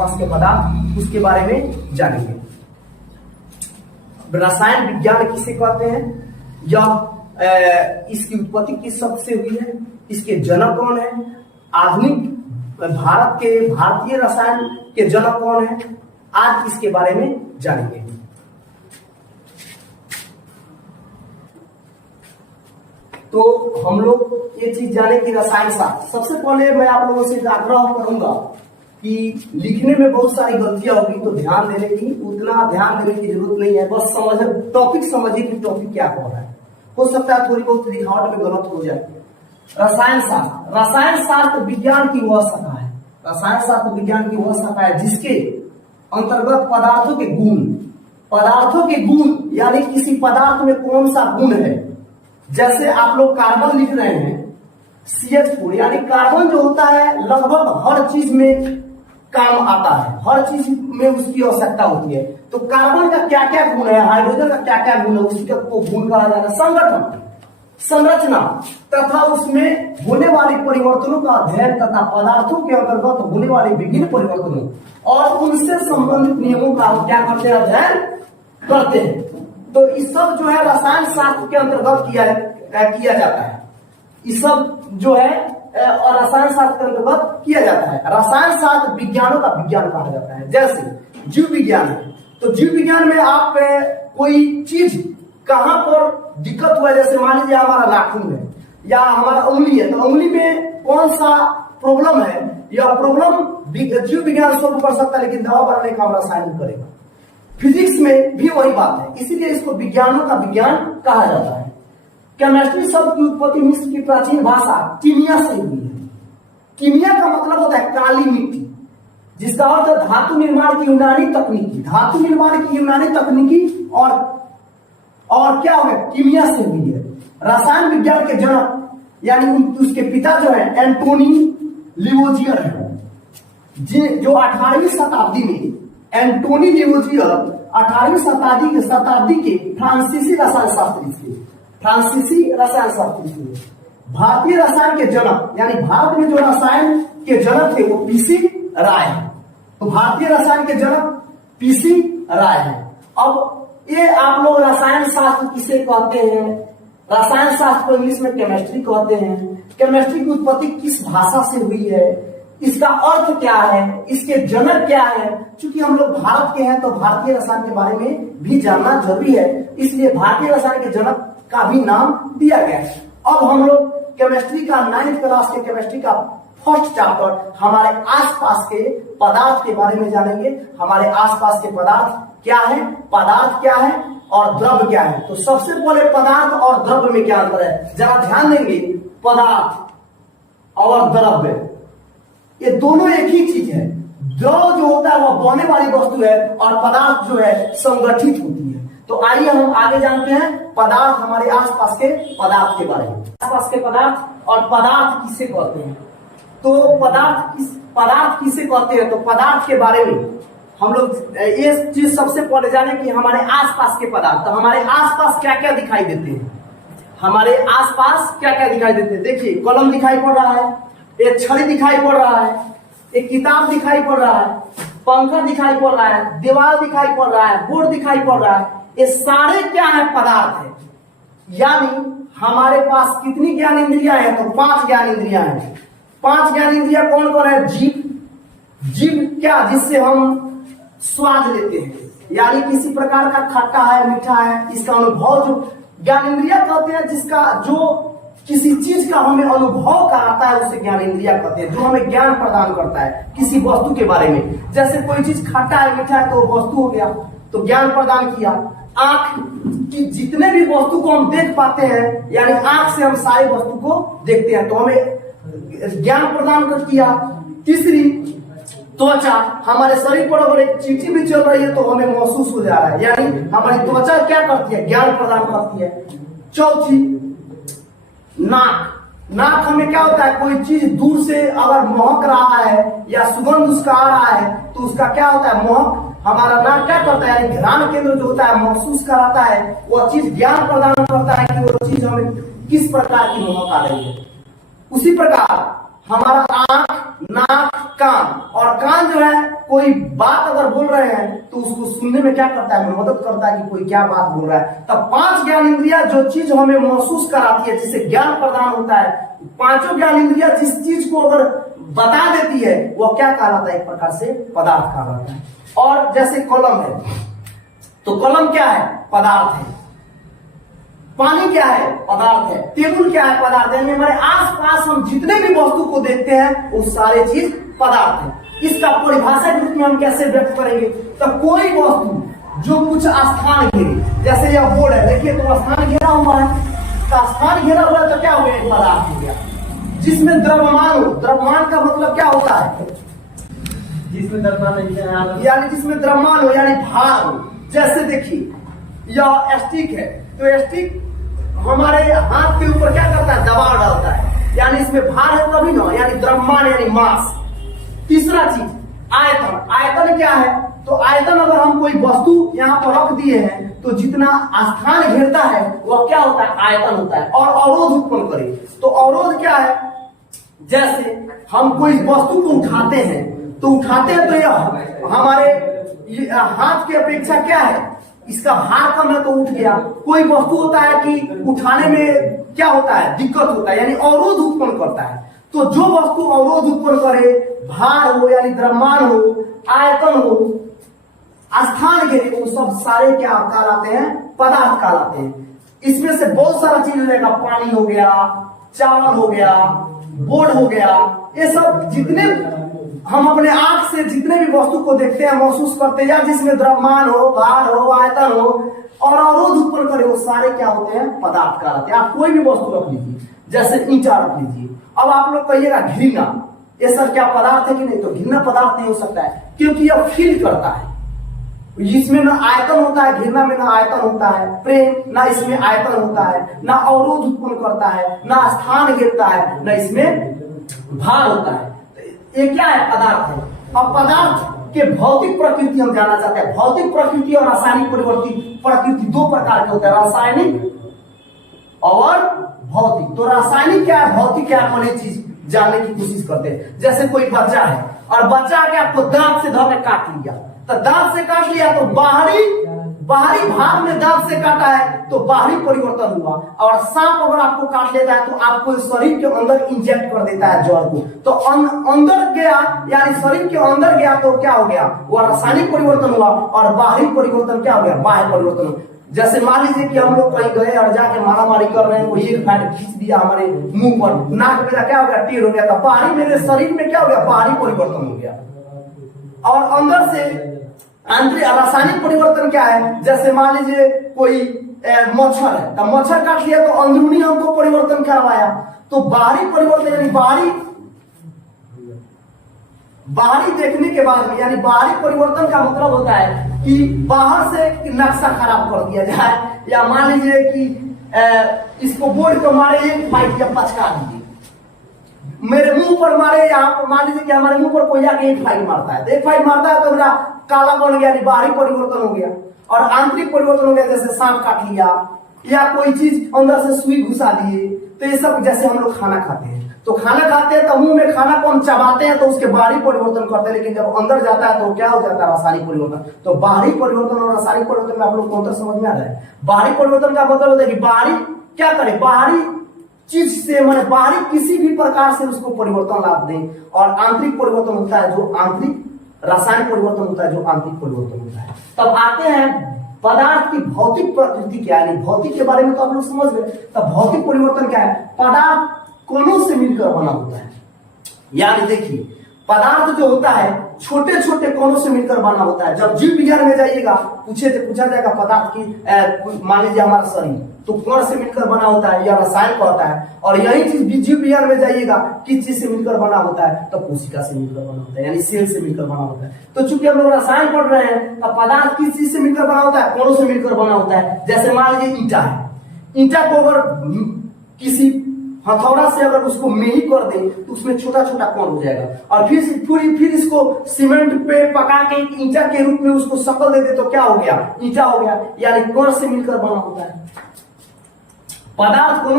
आसपास के पदार्थ, उसके बारे में जानेंगे। रसायन विज्ञान किसे कहते हैं, यह इसकी उत्पत्ति किस शब्द से हुई है, इसके जनक कौन है, आधुनिक भारत के भारतीय रसायन के जनक कौन है, आज इसके बारे में जानेंगे। तो हम लोग ये चीज जाने की रसायन शास्त्र, सबसे पहले मैं आप लोगों से आग्रह करूंगा कि लिखने में बहुत सारी गलतियां होगी, तो ध्यान देने की, उतना ध्यान देने की जरूरत नहीं है, बस समझ टॉपिक समझिए कि टॉपिक क्या हो रहा है। हो सकता है थोड़ी बहुत लिखावट में गलत हो जाए। रसायन शास्त्र, रसायन शास्त्र विज्ञान की वह शाखा है, रसायन शास्त्र विज्ञान की वह शाखा है जिसके अंतर्गत पदार्थों के गुण यानी किसी पदार्थ में कौन सा गुण है। जैसे आप लोग कार्बन लिख रहे हैं CH4, यानी कार्बन जो होता है लगभग हर चीज में काम आता है, हर चीज में उसकी आवश्यकता होती है। तो कार्बन का क्या क्या गुण है, हाइड्रोजन का क्या क्या गुण है, उसी का गुण कहा जाता है संगठन, संरचना तथा उसमें होने वाली परिवर्तनों का अध्ययन तथा पदार्थों के अंतर्गत होने वाले विभिन्न परिवर्तनों और उनसे संबंधित नियमों का क्या करते हैं, अध्ययन करते हैं। तो इस सब जो है रसायन शास्त्र के अंतर्गत किया जाता है, इस सब जो है और रसायन शास्त्र के अंतर्गत किया जाता है। रसायन शास्त्र विज्ञानों का विज्ञान कहा जाता है। जैसे जीव विज्ञान है, तो जीव विज्ञान में आप कोई चीज कहां पर दिक्कत हुआ, जैसे मान लीजिए हमारा नाखून है या हमारा उंगली है, तो उंगली में कौन सा प्रॉब्लम है, यह प्रॉब्लम जीव विज्ञान सॉल्व कर सकता है, लेकिन दवा बनाने का रसायन करेगा। फिजिक्स में भी वही बात है, इसीलिए इसको विज्ञानों का विज्ञान कहा जाता है। केमिस्ट्री शब्द की उत्पत्ति मिस्र की प्राचीन भाषा कीमिया से हुई है। कीमिया का मतलब होता है काली मिट्टी, जिसका अर्थ है धातु निर्माण की यूनानी तकनीकी, धातु निर्माण की यूनानी तकनीकी और क्या हो गया, कीमिया से हुई है। रसायन विज्ञान के जनक यानी उसके पिता जो है एंटोनी लिवोजियर है, जो 18वीं शताब्दी में एंटोनी लिवोजियर 18वीं शताब्दी के फ्रांसीसी रसायन शास्त्री थे, फ्रांसीसी रसायन शास्त्री थे। भारतीय रसायन के जनक यानी भारत में जो रसायन के जनक थे वो पीसी राय है। तो भारतीय रसायन के जनक पीसी राय है। अब ये आप लोग रसायन शास्त्र किसे कहते हैं, रसायन शास्त्र को इंग्लिश में केमिस्ट्री कहते हैं। केमिस्ट्री की उत्पत्ति किस भाषा से हुई है, इसका अर्थ क्या है, इसके जनक क्या है। चूंकि हम लोग भारत के हैं तो भारतीय रसायन के बारे में भी जानना जरूरी है, इसलिए भारतीय रसायन के जनक का भी नाम दिया गया है। अब हम लोग केमिस्ट्री का 9th क्लास के केमिस्ट्री का फर्स्ट चैप्टर हमारे आसपास के पदार्थ के बारे में जानेंगे। हमारे आसपास के पदार्थ क्या है, पदार्थ क्या है और द्रव्य क्या है। तो सबसे पहले पदार्थ और द्रव्य में क्या अंतर है, जरा ध्यान देंगे। पदार्थ और द्रव्य ये दोनों एक ही चीज है। द्रव जो होता है वह बहने वाली वस्तु है और पदार्थ जो है संगठित होती है। तो आइए हम आगे जानते हैं पदार्थ, हमारे आसपास के पदार्थ के बारे में। आसपास के पदार्थ और पदार्थ किसे कहते हैं, तो पदार्थ किसे कहते हैं, तो पदार्थ के बारे में हम लोग ये चीज सबसे पहले जाने कि हमारे आसपास के पदार्थ, तो हमारे आसपास क्या क्या दिखाई देते हैं, हमारे आसपास क्या क्या दिखाई देते हैं। देखिए कलम दिखाई पड़ रहा है, एक छड़ी दिखाई पड़ रहा है, एक किताब दिखाई पड़ रहा है, पंखा दिखाई पड़ रहा है, दीवार दिखाई पड़ रहा है, बोर्ड दिखाई पड़ रहा है। ये सारे क्या है, पदार्थ है। यानी हमारे पास कितनी ज्ञान इंद्रियां हैं, तो 5 ज्ञान इंद्रियां हैं। 5 ज्ञान इंद्रियां कौन कौन है, जीभ क्या, जिससे हम स्वाद लेते हैं, यानी किसी प्रकार का खट्टा है, मीठा है, इसका अनुभव जो ज्ञान इंद्रिया कहते हैं, जिसका जो किसी चीज का हमें अनुभव कराता है उसे ज्ञान इंद्रिया कहते हैं, जो हमें ज्ञान प्रदान करता है किसी वस्तु के बारे में। जैसे कोई चीज खट्टा है, मीठा है, तो वस्तु हो गया, तो ज्ञान प्रदान किया। आंख की जितने भी वस्तु को हम देख पाते हैं, यानी आंख से हम सारी वस्तु को देखते हैं, तो हमें ज्ञान प्रदान कर किया। तीसरी त्वचा, हमारे शरीर पर अगर एक चींटी भी चल रही है तो हमें महसूस हो जा रहा है, यानी हमारी त्वचा क्या करती है, ज्ञान प्रदान करती है। चौथी नाक हमें क्या होता है, कोई चीज दूर से अगर महक रहा है या सुगंध उसका आ रहा है तो उसका क्या होता है, महक। हमारा नाक क्या करता है, यानी घ्राण केंद्र जो होता है महसूस कराता है, वह चीज ज्ञान प्रदान करता है कि वो चीज हमें किस प्रकार की महक आ रही है। उसी प्रकार हमारा आंख, नाक, कान। और कान जो है कोई बात अगर बोल रहे हैं तो उसको सुनने में क्या करता है, मदद करता है कि कोई क्या बात बोल रहा है। तब 5 ज्ञान इंद्रिया जो चीज हमें महसूस कराती है, जिससे ज्ञान प्रदान होता है, पांचों ज्ञान इंद्रिया जिस चीज को अगर बता देती है वह क्या कहलाता है, एक प्रकार से पदार्थ कहलाता है। और जैसे कलम है, तो कलम क्या है, पदार्थ है। पानी क्या है, पदार्थ है। टेबल क्या है, पदार्थ है। हमारे आसपास हम जितने भी वस्तु को देखते हैं वो सारे चीज पदार्थ है। इसका परिभाषा के रूप में हम कैसे व्यक्त करेंगे, तो कोई वस्तु जो कुछ स्थान घेरे, जैसे यह बोर्ड है, देखिए तो स्थान घेरा हुआ है, तो स्थान घेरा हुआ है तो क्या हो गया, एक पदार्थ हो गया। जिसमें द्रव्यमान हो, द्रव्यमान का मतलब क्या होता है, जिसमें द्रव्यमान यानी जिसमें द्रव्यमान हो यानी भार हो। जैसे देखिए यह स्टिक है, तो स्टिक हमारे हाथ के ऊपर क्या करता है, दबाव डालता है, यानी इसमें भार है तभी ना, यानी द्रव्यमान यानी मास। तीसरा चीज आयतन। आयतन क्या है, तो आयतन अगर हम कोई वस्तु यहाँ पर रख दिए हैं तो जितना स्थान घेरता है वह क्या होता है, आयतन होता है। और अवरोध उत्पन्न करे, तो अवरोध क्या है, जैसे हम कोई वस्तु को उठाते हैं तो यह हमारे हाथ की अपेक्षा क्या है, इसका भार कम है तो उठ गया। कोई वस्तु होता है कि उठाने में क्या होता है, दिक्कत होता है, यानी अवरोध उत्पन्न करता है। तो जो वस्तु अवरोध उत्पन्न करे, भार हो यानी द्रव्यमान हो, आयतन हो, स्थान घेरे, वो सब सारे क्या कहलाते हैं, पदार्थ कहलाते हैं। इसमें से बहुत सारा चीज रहेगा, पानी हो गया, चावल हो गया, बोर्ड हो गया, ये सब जितने हम अपने आंख से जितने भी वस्तु को देखते हैं, महसूस करते हैं, या जिसमें द्रव्यमान हो, भार हो, आयतन हो और अवरोध उत्पन्न करे, वो सारे क्या होते हैं, पदार्थ कहलाते हैं। आप कोई भी वस्तु रख लीजिए, जैसे ईंटा रख लीजिए। अब आप लोग कहिएगा घृणा, ये सब क्या पदार्थ है कि नहीं, तो घृणा पदार्थ नहीं हो सकता है, क्योंकि यह फील करता है। इसमें ना आयतन होता है, घृणा में ना आयतन होता है, प्रेम ना इसमें आयतन होता है, ना अवरोध उत्पन्न करता है, ना स्थान घेरता है, ना इसमें भार होता है। ये क्या है, पदार्थ है। अब पदार्थ के भौतिक प्रकृति हम जानना चाहते हैं। भौतिक प्रकृति और रासायनिक प्रकृति दो प्रकार के होते हैं, रासायनिक और भौतिक। तो रासायनिक क्या है, भौतिक क्या है, हम चीज जानने की कोशिश करते हैं। जैसे कोई बच्चा है और बच्चा आके आपको दांत से धोकर काट लिया, तो दांत से काट लिया तो बाहरी भाग में दांत से काटा है तो बाहरी परिवर्तन हुआ। और सांप अगर आपको काट लेता है तो आपको शरीर के अंदर इंजेक्ट कर देता है जड़ को, तो अंदर गया यानी शरीर के अंदर गया तो क्या हो गया, वह रासायनिक परिवर्तन हुआ। और बाहरी परिवर्तन क्या हो गया, बाह्य परिवर्तन। जैसे मान लीजिए कि हम लोग कहीं गए और जाके मारामारी कर रहे हैं, कोई एक फाइट खींच दिया हमारे मुंह पर, नाक मेरा क्या हो गया, टेढ़ हो गया, तो बाहरी मेरे शरीर में क्या हो गया, बाहरी परिवर्तन हो गया। और अंदर से आंतरिक रासायनिक परिवर्तन क्या है, जैसे मान लीजिए कोई मच्छर है, तो मच्छर काट लिया तो अंदरूनी हमको परिवर्तन करवाया। तो बाहरी परिवर्तन यानी बाहरी देखने के बाद, यानी बाहरी परिवर्तन का मतलब होता है कि बाहर से नक्शा खराब कर दिया जाए, या मान लीजिए कि इसको बोर्ड को मारे, एक फाइट या पचका दीजिए, मेरे मुंह पर मारे, यहाँ मान लीजिए कि हमारे मुंह पर कोई आके एक फाइट मारता है, तो एक फाइट मारता है तो मेरा काला बन गया, बाहरी परिवर्तन हो गया। और आंतरिक परिवर्तन हो गया, जैसे सांप काट लिया या कोई चीज अंदर से सुई घुसा दिए, तो ये सब। जैसे हम लोग खाना खाते हैं, तो खाना खाते हैं तो मुंह में खाना को हम चबाते हैं तो उसके बाहरी परिवर्तन करते हैं, लेकिन जब अंदर जाता है तो क्या हो जाता है, रासायनिक परिवर्तन। तो बाहरी परिवर्तन और रासायनिक परिवर्तन में आप लोग को अंतर समझ में आ रहा है। बाहरी परिवर्तन का मतलब होता है कि बाहरी क्या करे, बाहरी चीज से मैंने बाहरी किसी भी प्रकार से उसको परिवर्तन ला दें। और आंतरिक परिवर्तन होता है जो आंतरिक, रासायनिक परिवर्तन होता है जो आंतरिक परिवर्तन होता है। तब आते हैं पदार्थ की भौतिक प्रकृति क्या है। भौतिक के बारे में तो आप लोग समझ गए। तब भौतिक परिवर्तन क्या है, पदार्थ कणों से मिलकर बना होता है। यानी देखिए पदार्थ जो होता है छोटे छोटे कणों से मिलकर बना होता है। जब जीव विज्ञान में जाइएगा पूछा जाएगा पदार्थ की, मान लीजिए हमारा शरीर तो कण से मिलकर बना होता है या रसायन का होता है। और यही चीज जीव विज्ञान में जाइएगा किस चीज से मिलकर बना होता है, तो कोशिका से मिलकर बना होता है, यानी सेल से मिलकर बना होता है। तो चूंकि हम लोग रसायन पढ़ रहे हैं, अब पदार्थ किस चीज से मिलकर बना होता है, कणों से मिलकर बना होता है। जैसे मान लीजिए ईंटा है, ईंटा को अगर किसी हथौड़ा से अगर उसको मेही कर दे तो उसमें छोटा छोटा कण हो जाएगा। और फिर इसको सीमेंट पे पका के ईंटा के रूप में उसको शक्ल दे दे तो क्या हो गया, ईंटा हो गया। यानी कण से मिलकर बना होता है पदार्थ।